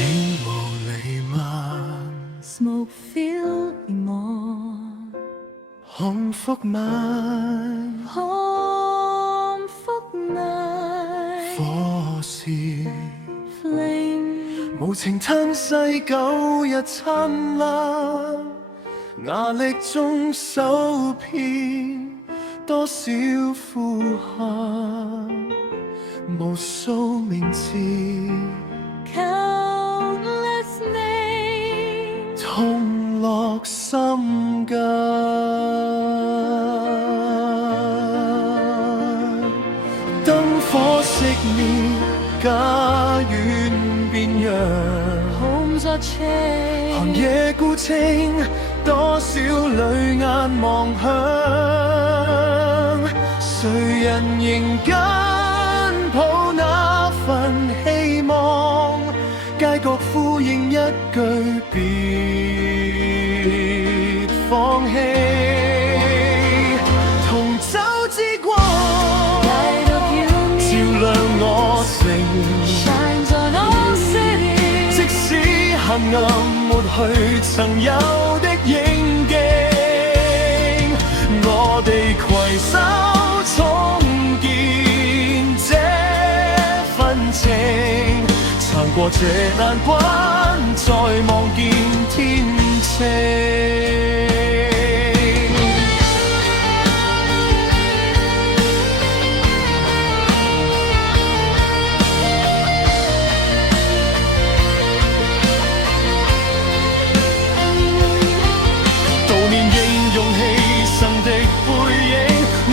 煙霧彌漫， Smoke filled more 幸福嗎？幸福嗎？火是 Flame 無情吞噬舊日燦爛，壓力中受騙多少呼喊，無數名字 Countless names 痛落心間，燈火熄滅，家園變樣， Homes are changed 寒夜孤清，多少淚眼望向，誰人仍緊抱那份希望？街角呼應一句別放棄，同舟之光 Light of you 照亮我城， shines on all cities 即使黑暗抹去曾有的影徑，我哋攜手重建這份情，撐過這難關，再望見天晴。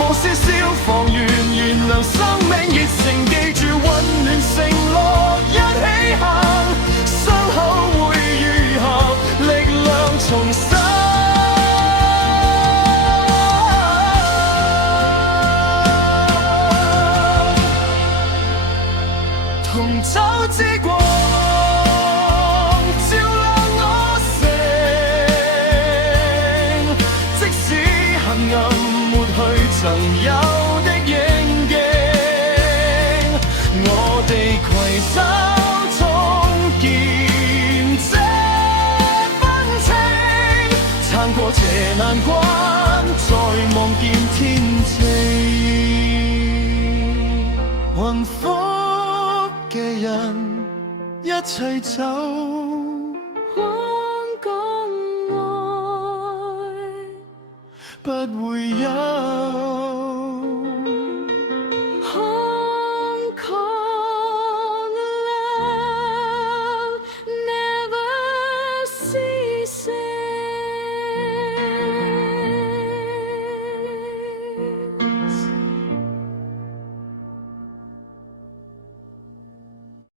無視消防員燃亮生命熱誠，記住溫暖承諾一起行，傷口會愈合，力量重生。同舟之光照亮我城，即使黑暗曾有的影徑，我哋攜手重建這份情，撐過這難關，再望見天晴。幸福嘅人一齊走，廣共愛不會有